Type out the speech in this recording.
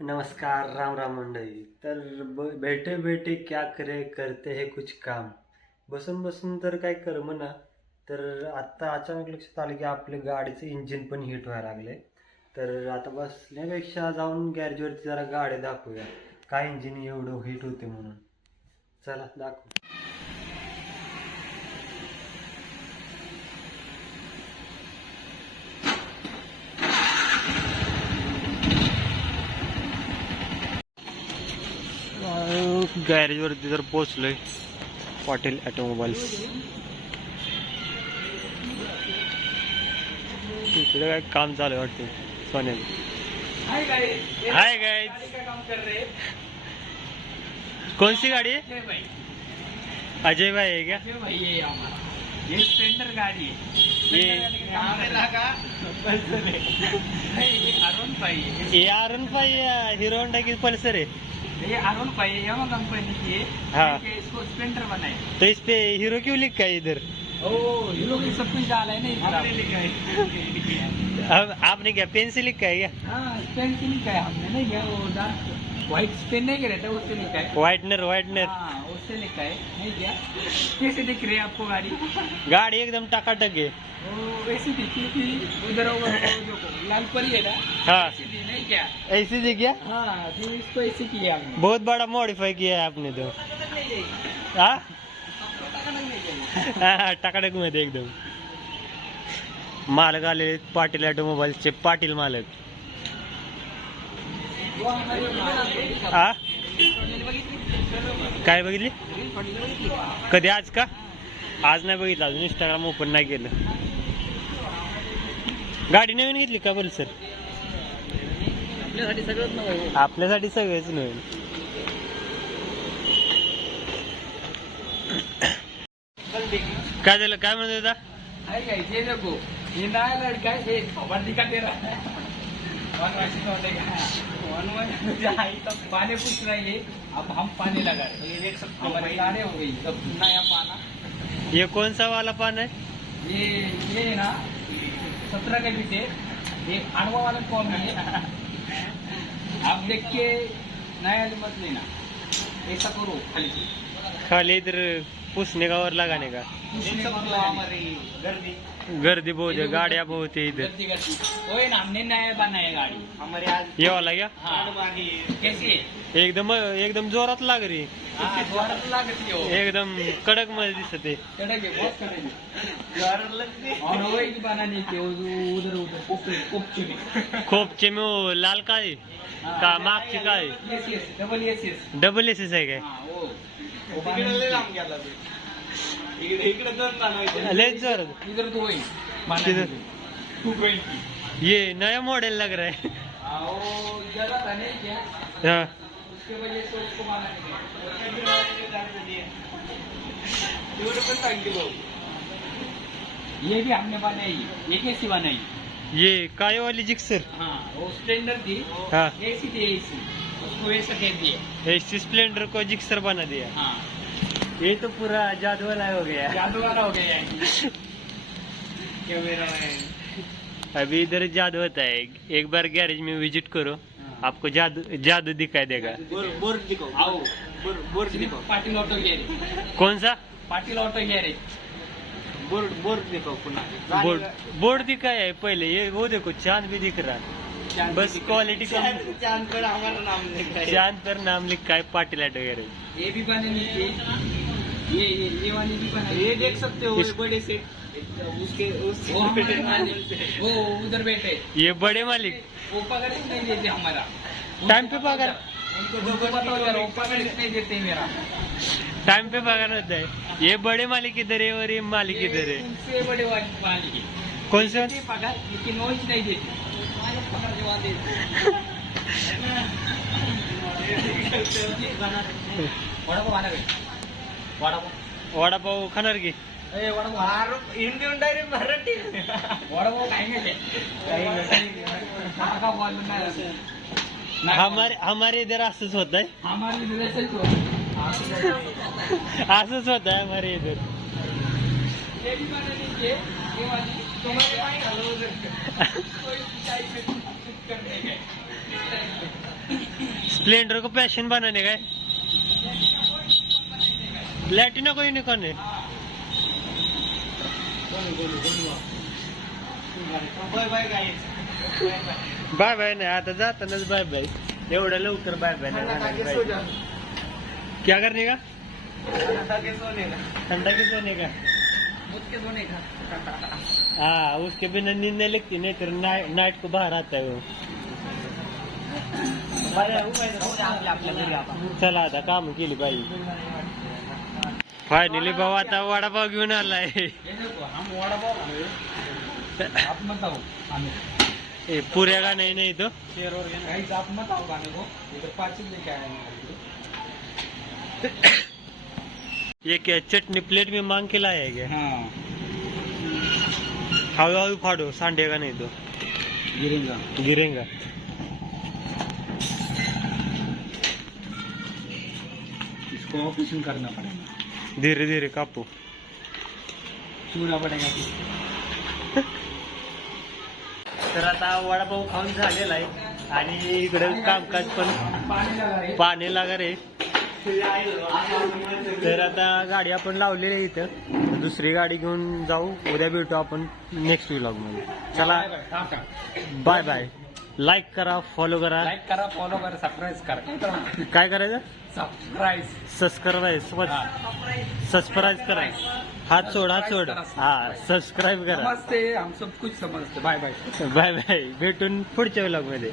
नमस्कार, राम राम मंडळी. तर बैठे बैठे क्या करे करते हे कुछ काम. बसून बसून तर काय कर म्हणा. तर आत्ता अचानक लक्षात आलं की आपल्या गाडीचं इंजिन पण हीट व्हायला लागले. तर आता बसण्यापेक्षा जाऊन गॅरेजवरती जरा गाडी दाखवूया काय इंजिन एवढं हीट होते म्हणून. चला दाखवू. गॅरेजवरती जर पोहोचलोय, पाटील ऑटोमोबाईल्स. इकडे काय काम चालू आहे वाटते सोन्याला. हाय गाइस, कौन सी गाड़ी है? अजय भाई है क्या? भाई ये हमारा ये स्प्लेंडर गाड़ी है। ये अरुण भाई है। हीरो होंडा की पल्सर है? ये अरुण भाई है, यामा कंपनी की है। हाँ। इसको स्प्लेंडर बनाए। तो इस पे हीरो क्यों लिखा है इधर? ओ हीरो की सब कुछ डाला है ना इधर। हमने लिखा है। अब आपने क्या पेन से लिखा है क्या? हाँ पेन से लिखा है हमने, नहीं क्या वो व्हाइट पेन नहीं क्या रहता उससे लिखा है। व्हाइटनर. हाँ उससे लिखा है, नहीं क्या। कैसे दिख रही है आपको गाड़ी? गाड़ी एकदम टकाटक है. वो वैसी दिखी थी उधर वो जो लाल परी है ना। हाँ ऐसी थी, नहीं क्या। ऐसी थी क्या? हाँ तो इसको ऐसे किया हमने। बहुत बड़ा मॉडिफाई किया है आपने तो. हाँ हाँ, टकाटक मध्ये एकदम. मालक आले पाटील ऑटोमोबाईल्सचे पाटील मालक. हा काय बघितली? कधी? आज का? आज नाही बघितलं अजून. इंस्टाग्राम ओपन नाही केलं. गाडी नवीन घेतली का बरं सर? आपल्यासाठी सगळंच नव्हे. आपल्यासाठी सगळेच नवीन. काय झालं? काय म्हणत होता? हाय गाइस, ये देखो ये नया लड़का है, ये खबर दिखा दे रहा है। वनवासी तो देगा वनवासी जहाँ तब पानी पूछ रही है, अब हम पानी लगा रहे हैं। ये देख सकते हो हमारी गाड़ी हो गई तब नया पाना। ये कौन सा वाला पान है? ये है ना 17 के पीछे ये आणवा वाला कौन है। आप देख के नया मत लेना, ऐसा करो खाली से। खाली इधर पुसने का और लगाने का. हमारी गर्दी गर्दी बहुत है, गाड़ियाँ बहुत है इधर. गर्दी गर्दी वही ना, हमने नया बनाया गाड़ी हमारे आज। ये वाला क्या? हाँ कैसी है? एकदम जोरात लाग रही. हाँ जोरात लागती हो, एकदम कडक मध्ये दिसत आहे. कड़क है, बहुत कड़क है। जोरात लगती है। और वही की बनानी थी उधर उधर कोपचे में। खोपचे में वो लाल काय का मागची काय? S double S. Double S आहे काय? हाँ वो बनानी थी। इकडे दोन बनायचे, लय जोरात. इधर तो वही किधर? 220। ये नया मॉडल लग रहा है. हाँ वो जरा था नहीं क्या, हाँ उसके वजह से उसको बनाने ये भी हमने बनाई, ये कैसी बनाई? ये काय वाली जिक्सर. हाँ वो स्प्लेंडर थी, हाँ ऐसी थी ऐसी, उसको वैसा कह दिया। ऐसी स्प्लेंडर को जिक्सर बना दिया. हाँ ये तो पूरा जादू वाला हो गया. जादू वाला हो गया है। कैमरा है। अभी इधर जादू होता है. एक बार गैरेज में विजिट करो, आपको जादू दिखाई देगा. बोर्ड दिखाओ, आओ बोर्ड दिखाओ। Patil auto garage. कौन सा पाटिल ऑटो गैरेज। बोर्ड दिखाओ पुन्हा। बोर्ड दिखाया है पहले. ये वो देखो चांद भी दिख रहा है. बस क्वालिटी कम. चांद पर हमारा नाम लिखा है। चांद पर नाम लिखा है पाटिल ऑटो गैरेज. ये भी बनानी थी, ये वाली भी बनानी। ये देख सकते हो बड़े से उसके वो उधर बैठे, ये बड़े मालिक वो पकड़ ही नहीं देते हमारा। टाइम पे पगार. उनको बताओ यार, वो पकड़ ही नहीं देते मेरा। टाइम पे पगार होता है. ये बड़े मालिक इधर है और ये मालिक इधर है. उनसे बड़े वाली की कौन सा? देते पगार, लेकिन वो ही नहीं देते। पकड़ के वहाँ देते। वडापाव खाना है, वडापाव वडापाव खाणार की? हिंदी में डायरेक्ट मराठी वडापाव खाएंगे हमारे इधर असंच होत आहे. हमारे असंच होत आहे हमारे इधर. ये भी बना लीजिए, ये वाली तुम्हारे पास स्प्लेंडर को पैशन बनाने का है, प्लॅटिना कोई नहीं कोने. बाय बाय नाही आता जातानाच बाय बाय. एवढ्या लवकर बाय बाय नाही. क्या करने का, ठंडा के सोने का. हाँ उसके बिना नींद नहीं लगती, नहीं तो नाइट को बाहर आता है वो. चला आता काम केली पाहिजे. फायनली भाऊ आता वडापाव घेऊन आलाय. आप मत आओ आने ए, पुऱ्या का नाही तो शेर और गाइस आप मत आओ आने को, इधर पाचिल लेके आए हैं. ये क्या चटनी प्लेट में मांग के लाया है क्या. हाँ हळू हळू फाड़ो, सांडेगा नहीं तो गिरेगा. गिरेगा. इसको ऑपरेशन करना पड़ेगा, धीरे धीरे कापू. चूना पड़ेगा. तर आता वडापाव खाऊन झालेला आहे आणि इकडे कामकाज पण पानी लगा रही. पाणी लागा रे. तर आता गाडी आपण लावलेली आहे इथं, दुसरी गाडी घेऊन जाऊ. उद्या भेटू आपण नेक्स्ट व्लॉग मध्ये. चला बाय बाय. लाईक करा, फॉलो करा. लाइक करा, फॉलो करा, सबस्क्राइब करा. काय करायचं, सबस्क्राइब. सबस्क्राईब करा. हात सोड, हात सोड. हा सबस्क्राईब करा. समजते, हम सब कुछ समझते. Bye bye. Bye bye. भेटून पुढच्या व्लॉग मध्ये.